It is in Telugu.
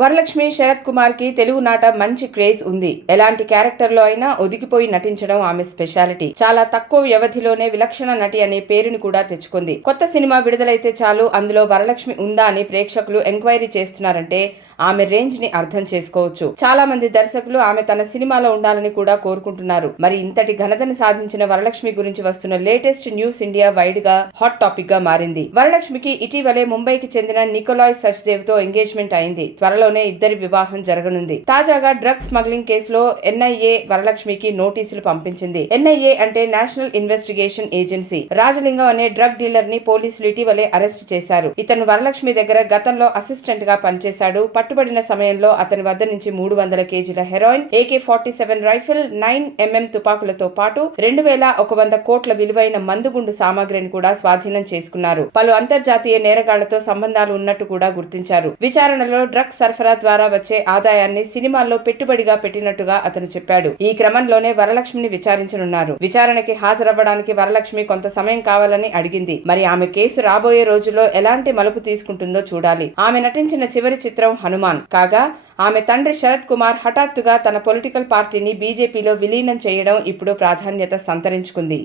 వరలక్ష్మి శరత్ కుమార్ కి తెలుగు నాట మంచి క్రేజ్ ఉంది. ఎలాంటి క్యారెక్టర్ లో అయినా ఒదిగిపోయి నటించడం ఆమె స్పెషాలిటీ. చాలా తక్కువ వ్యవధిలోనే విలక్షణ నటి అనే పేరుని కూడా తెచ్చుకుంది. కొత్త సినిమా విడుదలైతే చాలు అందులో వరలక్ష్మి ఉందా అని ప్రేక్షకులు ఎంక్వైరీ చేస్తున్నారంటే ఆమె రేంజ్ ని అర్థం చేసుకోవచ్చు. చాలా మంది దర్శకులు ఆమె తన సినిమాలో ఉండాలని కూడా కోరుకుంటున్నారు. మరి ఇంతటి ఘనతను సాధించిన వరలక్ష్మి గురించి వస్తున్న లేటెస్ట్ న్యూస్ ఇండియా వైడ్ గా హాట్ టాపిక్ గా మారింది. వరలక్ష్మికి ఇటీవలే ముంబైకి చెందిన నికోలాయ్ సచ్దేవ్ తో ఎంగేజ్మెంట్ అయింది. త్వరలోనే ఇద్దరి వివాహం జరగనుంది. తాజాగా డ్రగ్స్ స్మగ్లింగ్ కేసులో ఎన్ఐఏ వరలక్ష్మికి నోటీసులు పంపించింది. ఎన్ఐఏ అంటే నేషనల్ ఇన్వెస్టిగేషన్ ఏజెన్సీ. రాజలింగం అనే డ్రగ్ డీలర్ ని పోలీసులు ఇటీవలే అరెస్ట్ చేశారు. ఇతను వరలక్ష్మి దగ్గర గతంలో అసిస్టెంట్ గా పనిచేశాడు. పట్టుబడిన సమయంలో అతని వద్ద నుంచి 300 కేజీల హెరాయిన్, AK-47 రైఫిల్, 9mm తుపాకులతో పాటు 2100 కోట్ల విలువైన మందుగుండు సామాగ్రిని కూడా స్వాధీనం చేసుకున్నారు. పలు అంతర్జాతీయ నేరగాళ్లతో సంబంధాలు ఉన్నట్టు కూడా గుర్తించారు. విచారణలో డ్రగ్స్ సరఫరా ద్వారా వచ్చే ఆదాయాన్ని సినిమాల్లో పెట్టుబడిగా పెట్టినట్టుగా అతను చెప్పాడు. ఈ క్రమంలోనే వరలక్ష్మిని విచారించనున్నారు. విచారణకి హాజరవ్వడానికి వరలక్ష్మి కొంత సమయం కావాలని అడిగింది. మరి ఆమె కేసు రాబోయే రోజుల్లో ఎలాంటి మలుపు తీసుకుంటుందో చూడాలి. ఆమె నటించిన చివరి చిత్రం హనుమాన్ కాగా ఆమె తండ్రి శరత్ కుమార్ హఠాత్తుగా తన పొలిటికల్ పార్టీని బీజేపీలో విలీనం చేయడం ఇప్పుడు ప్రాధాన్యత సంతరించుకుంది.